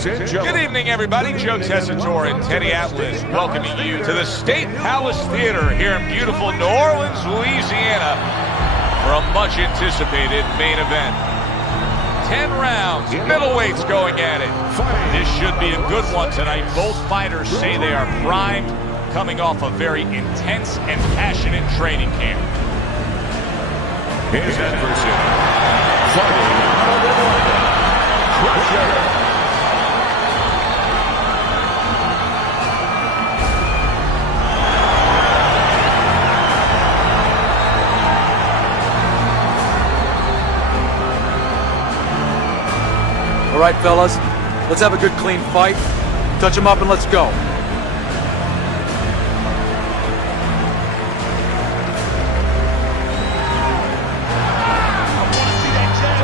Ladies and gentlemen. Good evening, everybody. Joe Tessitore and Teddy Atlas welcoming you to the State Palace Theater here in beautiful New Orleans, Louisiana for a much anticipated main event. 10 rounds, middleweights going at it. This should be a good one tonight. Both fighters say they are primed, coming off a very intense and passionate training camp. His adversary, fighting out of London, Crusher. All right, fellas, let's have a good, clean fight. Touch him up and let's go.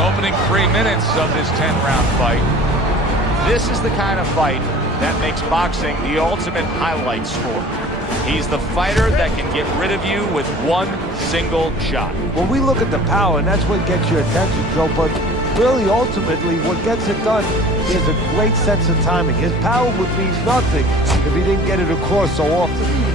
Opening 3 minutes of this 10-round fight. This is the kind of fight that makes boxing the ultimate highlight sport. He's the fighter that can get rid of you with one single shot. When we look at the power, and that's what gets your attention, Joe, but really, ultimately, what gets it done is a great sense of timing. His power would mean nothing if he didn't get it across so often.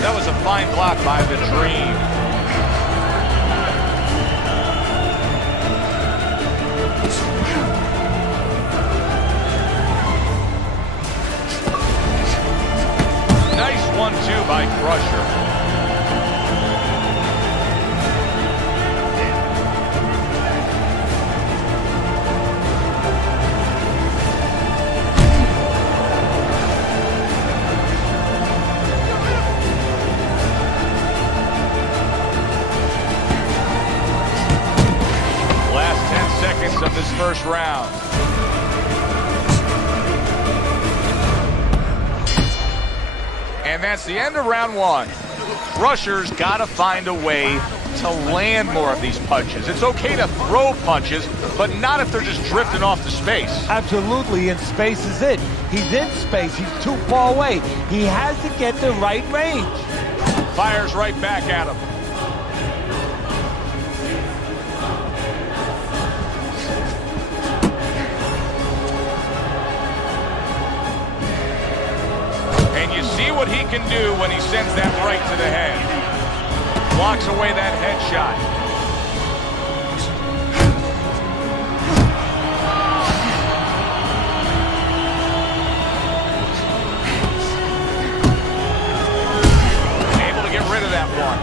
That was a fine block by the Dream. Nice 1-2 by Crusher. Of this first round. And that's the end of round one. Crusher's got to find a way to land more of these punches. It's okay to throw punches, but not if they're just drifting off to space. Absolutely, and space is it. He's in space. He's too far away. He has to get the right range. Fires right back at him. See what he can do when he sends that right to the head. Blocks away that headshot. Able to get rid of that one.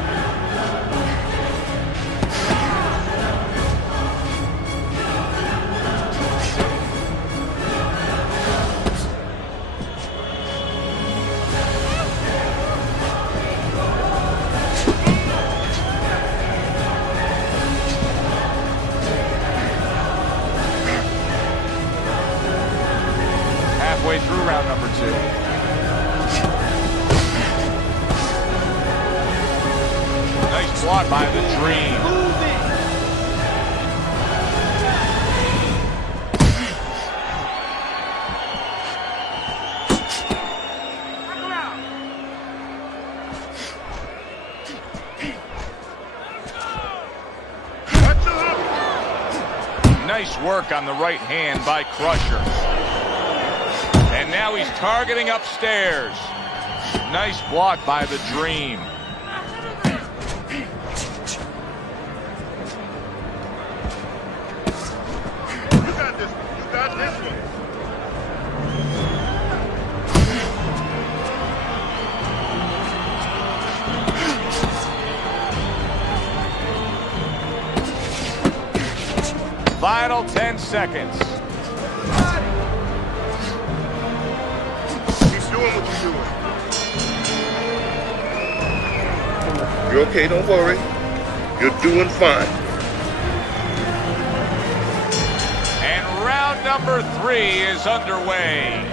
Halfway through round number 2. Nice block by the Dream. Nice work on the right hand by Crusher. And now he's targeting upstairs. Nice block by the Dream. You got this one. You got this one. final 10 seconds. Keep doing what you're doing. You're okay, don't worry. You're doing fine. And round number 3 is underway.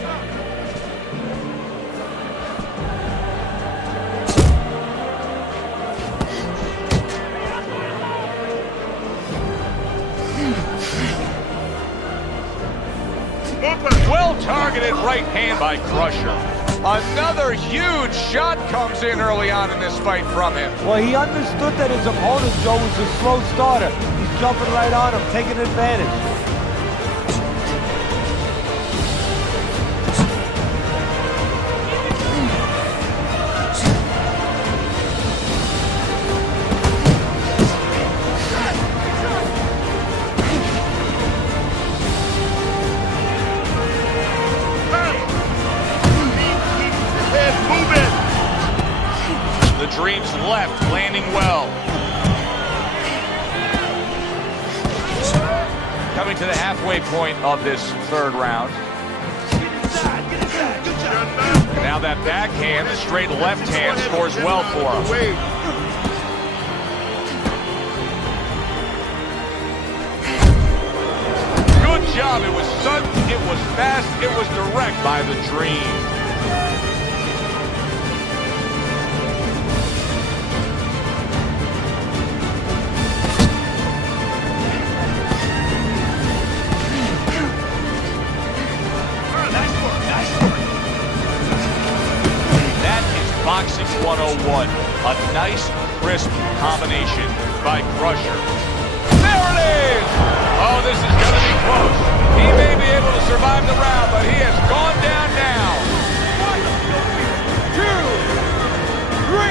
Well targeted right hand by Crusher. Another huge shot comes in early on in this fight from him. Well, he understood that his opponent, Joe, was a slow starter. He's jumping right on him, taking advantage. The Dream's left, landing well. Coming to the halfway point of this third round. And now that backhand, the straight left hand scores well for him. Good job. It was sudden, it was fast, it was direct by the Dream. Boxing 101, a nice, crisp combination by Crusher. There it is! Oh, this is going to be close. He may be able to survive the round, but he has gone down now. 1, 2, 3.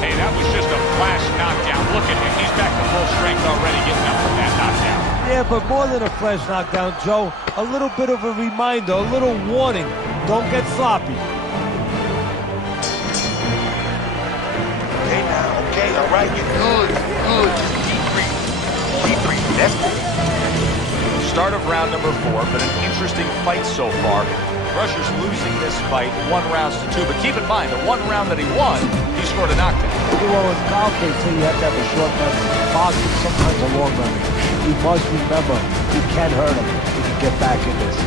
Hey, that was just a flash knockdown. Look at him. He's back to full strength already, getting up from that knockdown. Yeah, but more than a flash knockdown, Joe, a little bit of a reminder, a little warning. Don't get sloppy. Okay now, okay, all right, you're good, good. Keep breathing, that's good. Start of round number 4, but an interesting fight so far. Crusher's losing this fight 1 round to 2, but keep in mind, the 1 round that he won, he scored a knockdown. Well, in golf, they say you have to have a short memory. Boxing, sometimes a long memory. You must remember, you can hurt him if you get back in this.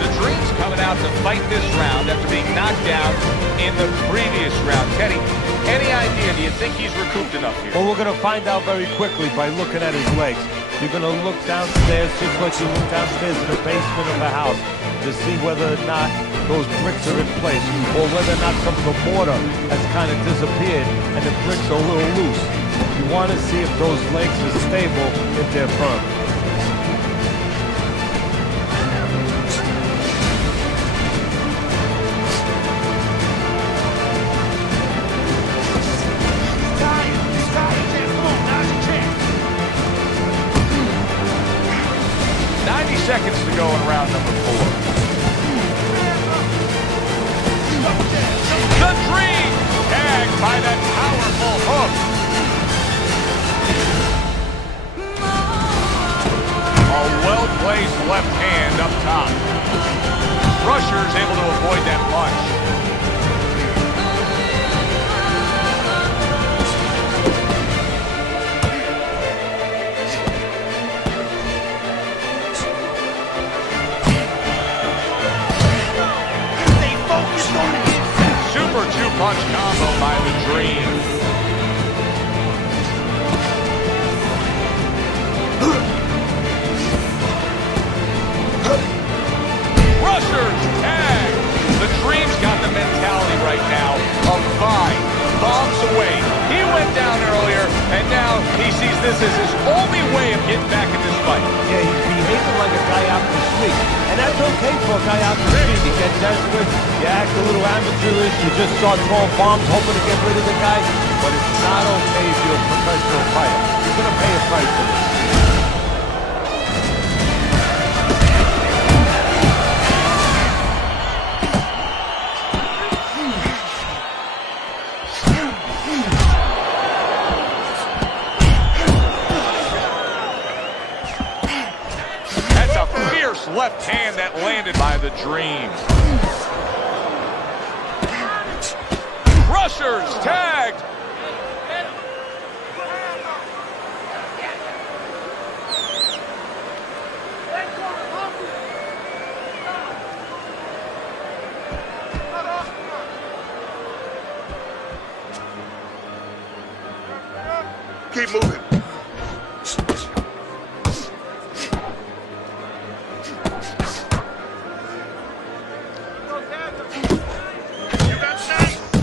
The Dream's coming out to fight this round after being knocked down in the previous round. Teddy, any idea, do you think he's recouped enough here? Well, we're going to find out very quickly by looking at his legs. You're going to look downstairs just like you look downstairs in the basement of a house to see whether or not those bricks are in place or whether or not some of the mortar has kind of disappeared and the bricks are a little loose. You want to see if those legs are stable, if they're firm. Seconds to go in round number 4. The Dream tagged by that powerful hook. A well-placed left hand up top. Crusher's able to avoid that punch. Super two-punch combo by the Dream. Crusher's tag. The Dream's got the mentality right now of 5 bombs away. He went down earlier, and now he sees this as his only way of getting back in this fight. Yeah, he's behaving like a guy out in the street. And that's okay for a guy out in the street. You get desperate, you act a little amateurish, you just start throwing bombs hoping to get rid of the guy. But it's not okay if you're a professional fighter. You're going to pay a price for this. left hand that landed by the Dream. Crusher's tagged. Keep moving.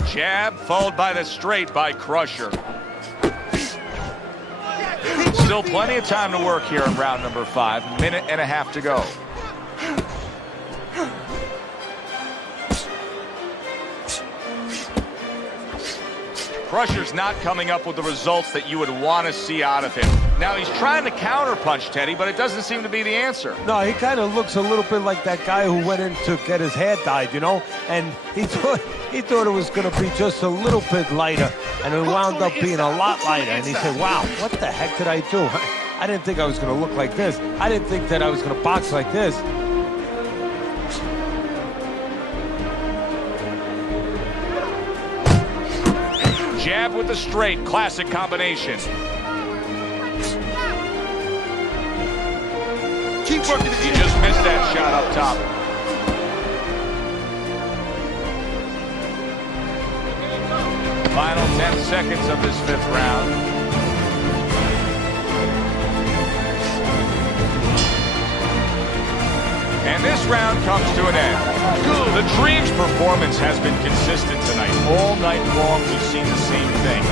Jab followed by the straight by Crusher. Still plenty of time to work here in round number 5. Minute and a half to go. Crusher's not coming up with the results that you would want to see out of him. Now he's trying to counterpunch, Teddy, but it doesn't seem to be the answer. No, he kind of looks a little bit like that guy who went in to get his hair dyed, you know? And he thought it was going to be just a little bit lighter, and it wound up being a lot lighter. And he said, wow, what the heck did I do? I didn't think I was going to look like this. I didn't think that I was going to box like this. Jab with the straight, classic combination. Keep working. He just missed that shot up top. Final 10 seconds of this 5th round. And this round comes to an end. The Dream's performance has been consistent tonight. All night long, we've seen the same thing.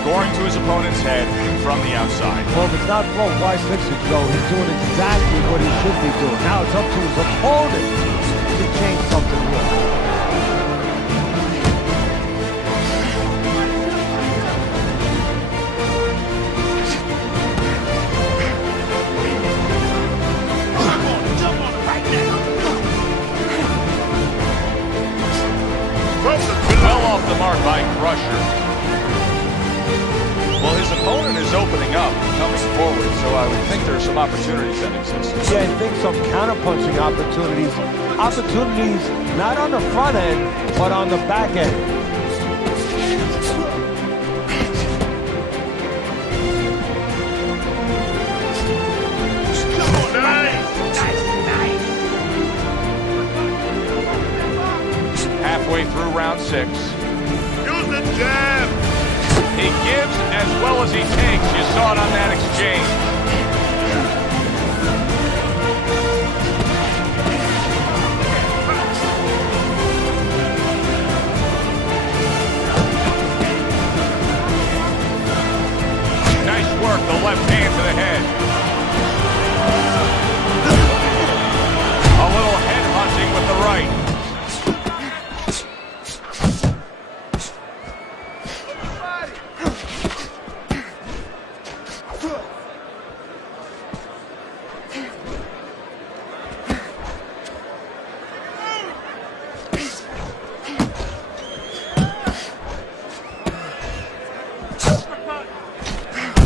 Scoring to his opponent's head from the outside. Well, if it's not broke, why fix it, Joe? He's doing exactly what he should be doing. Now it's up to his opponent to change something real. Well off the mark by Crusher. Well, his opponent is opening up, coming forward, so I would think there's some opportunities that exist. Yeah, I think some counterpunching opportunities. Opportunities not on the front end, but on the back end. Halfway through round 6. Use the jab. He gives as well as he takes. You saw it on that exchange. Nice work, the left hand to the head. A little head hunting with the right.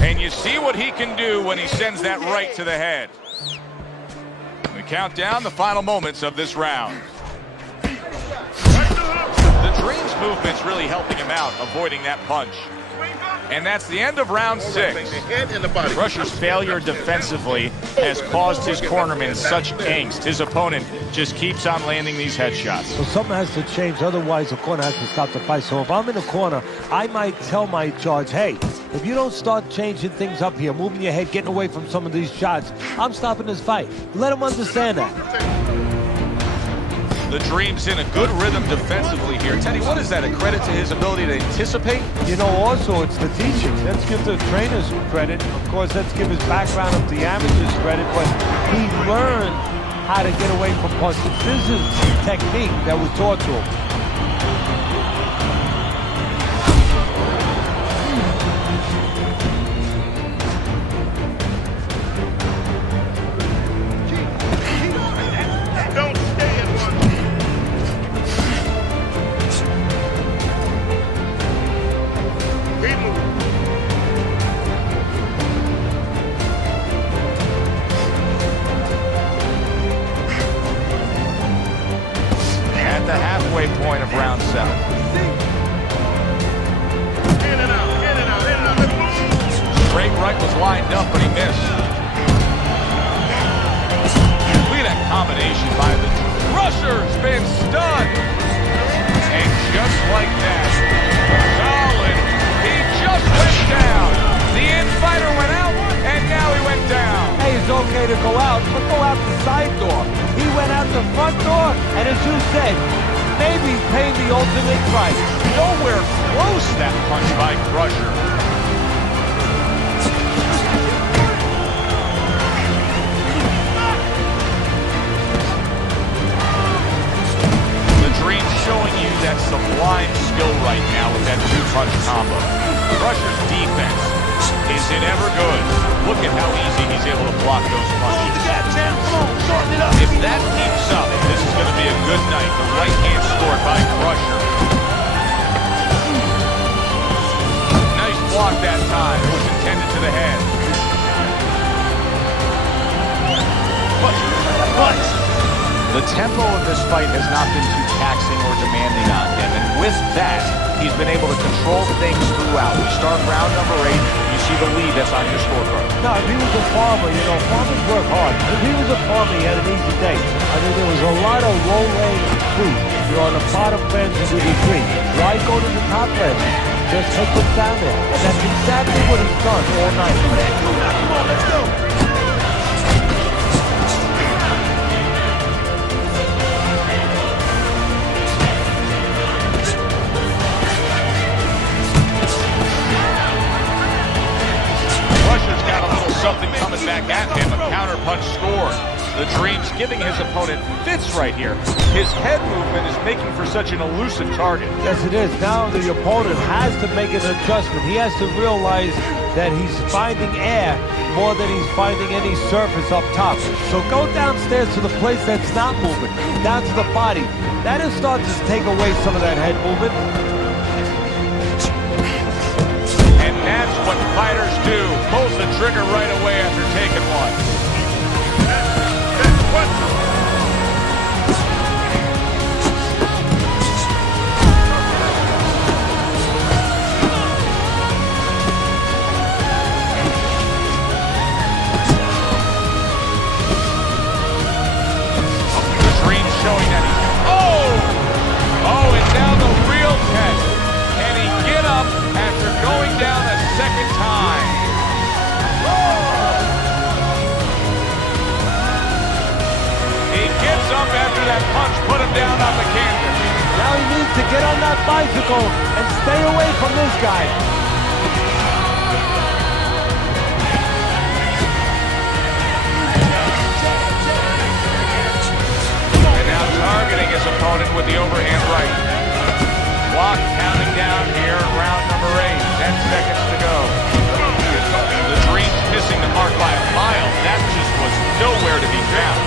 And you see what he can do when he sends that right to the head. We count down the final moments of this round. The Dream's movement's really helping him out, avoiding that punch. And that's the end of round 6. Crusher's failure defensively has caused his cornerman such angst. His opponent just keeps on landing these headshots. So something has to change, otherwise the corner has to stop the fight. So if I'm in the corner, I might tell my charge, hey, if you don't start changing things up here, moving your head, getting away from some of these shots, I'm stopping this fight. Let him understand that. The Dream's in a good rhythm defensively here. Teddy, what is that, a credit to his ability to anticipate? You know, also, it's the teaching. Let's give the trainers credit. Of course, let's give his background of the amateurs credit, but he learned how to get away from punches. This is technique that was taught to him. halfway point of round 7. Straight right was lined up, but he missed. Look at that combination by the Crusher's been stunned. And just like that, solid. He just went down. The in-fighter went out, and now he went down. Hey, it's okay to go out, but go out the side door. He went out the front door, and as you said, maybe he's paying the ultimate price. Nowhere close that punch by Crusher. The Dream's showing you that sublime skill right now with that 2-punch combo. Crusher's defense, is it ever good? Look at how easy he's able to block those punches. If that keeps up, this is going to be a good night. The right hand scored by Crusher. Nice block that time. It was intended to the head. The tempo of this fight has not been too taxing or demanding on him, and with that, he's been able to control things throughout. We start round number 8, you see the lead that's on your scorecard. No, if he was a farmer, you know, farmers work hard. If he was a farmer, he had an easy day. I mean, there was a lot of low-laying fruit. You're on the bottom benches with your tree. Why go to the top benches? Just take them down there. And that's exactly what he's done all night. Come on, let's go. Something coming back at him, a counterpunch scored. The Dream's giving his opponent fits right here. His head movement is making for such an elusive target. Yes, it is. Now the opponent has to make an adjustment. He has to realize that he's finding air more than he's finding any surface up top. So go downstairs to the place that's not moving, down to the body. That is starting to take away some of that head movement. That's what fighters do. Pulls the trigger right away after taking one. The Dream showing that he's... Oh, and now the real test. Can he get up after going down a second time? He gets up after that punch put him down on the canvas. Now he needs to get on that bicycle and stay away from this guy. And now targeting his opponent with the overhand right. Clock counting down here in round number 8. 10 seconds to go. The Dream's missing the mark by a mile. That just was nowhere to be found.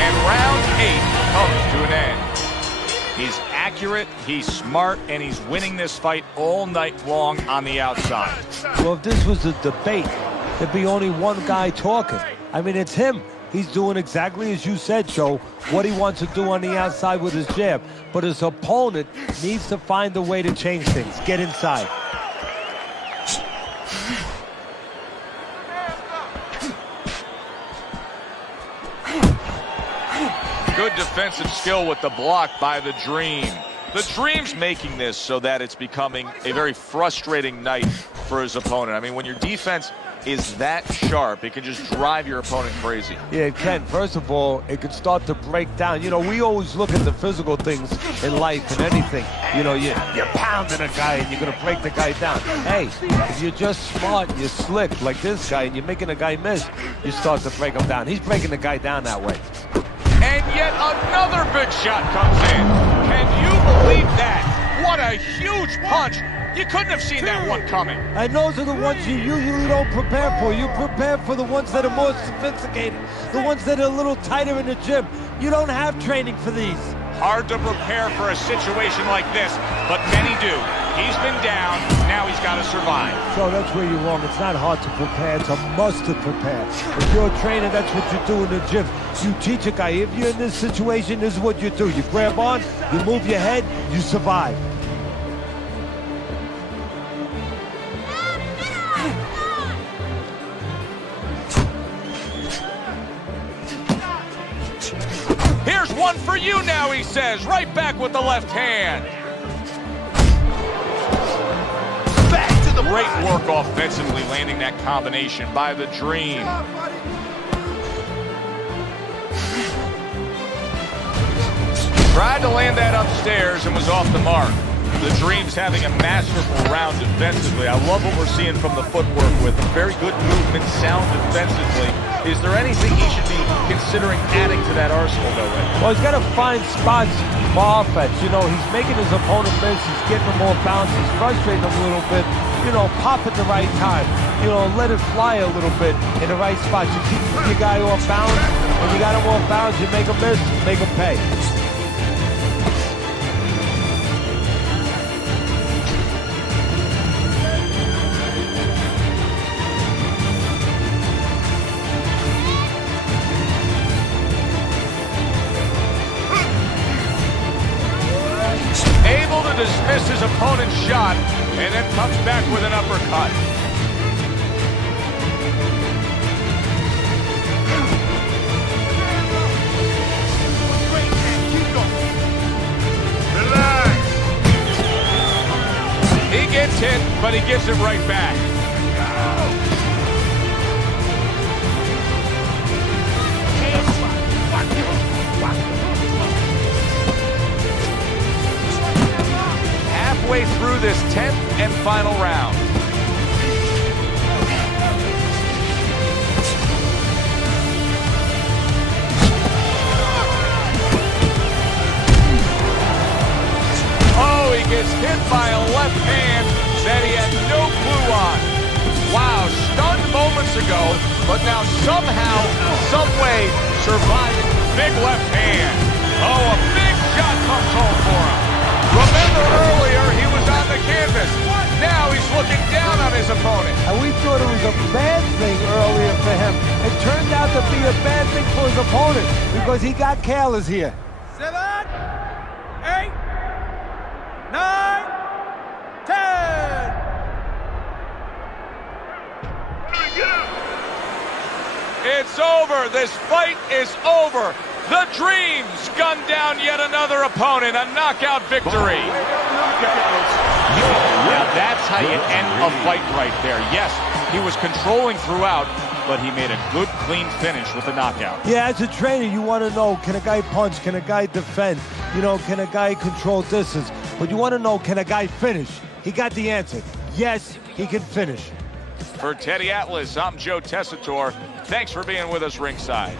And round 8 comes to an end. He's accurate, he's smart, and he's winning this fight all night long on the outside. Well, if this was a debate, there'd be only one guy talking. I mean, it's him. He's doing exactly as you said, Joe, what he wants to do on the outside with his jab. But his opponent needs to find a way to change things. Get inside. Good defensive skill with the block by the Dream. The Dream's making this so that it's becoming a very frustrating night for his opponent. I mean, when your defense is that sharp, it can just drive your opponent crazy. Yeah, it can. First of all, it can start to break down. You know, we always look at the physical things in life and anything. You know, you're pounding a guy and you're going to break the guy down. Hey, if you're just smart, you're slick like this guy, and you're making a guy miss, you start to break him down. He's breaking the guy down that way. And yet another big shot comes in. Can you believe that? What a huge punch. You couldn't have seen that one coming. And those are the ones you usually don't prepare for. You prepare for the ones that are more sophisticated, the ones that are a little tighter in the gym. You don't have training for these. Hard to prepare for a situation like this, but many do. He's been down. Now he's got to survive. So that's where you're wrong. It's not hard to prepare. It's a must to prepare. If you're a trainer, that's what you do in the gym. You teach a guy, if you're in this situation, this is what you do. You grab on, you move your head, you survive. Here's one for you now, he says. Right back with the left hand. Back to the Great work offensively, landing that combination by the Dream. Tried to land that upstairs and was off the mark. The Dream's having a masterful round defensively. I love what we're seeing from the footwork with very good movement, sound defensively. Is there anything he should be considering adding to that arsenal, though, Rick? Well, he's got to find spots for offense. You know, he's making his opponent miss. He's getting him more bounce. He's frustrating him a little bit. You know, pop at the right time. You know, let it fly a little bit in the right spot. You keep your guy off balance. When you got him off balance, you make him miss, make him pay. Able to dismiss his opponent's shot and then comes back with an uppercut. He gets hit, but he gives it right back. Halfway through this 10th and final round. Oh, he gets hit by a left hand that he had no clue on. Wow, stunned moments ago, but now somehow, someway, surviving big left hand. Oh, a big shot comes home for him. Remember earlier, he was on the canvas. Now he's looking down on his opponent. And we thought it was a bad thing earlier for him. It turned out to be a bad thing for his opponent because he got careless here. 7, 8, 9, 10. It's over. This fight is over. The Dreams gun down yet another opponent. A knockout victory. Now that's how you end a fight right there. Yes, he was controlling throughout, but he made a good, clean finish with the knockout. Yeah, as a trainer, you want to know, can a guy punch? Can a guy defend? You know, can a guy control distance? But you want to know, can a guy finish? He got the answer. Yes, he can finish. For Teddy Atlas, I'm Joe Tessitore. Thanks for being with us ringside.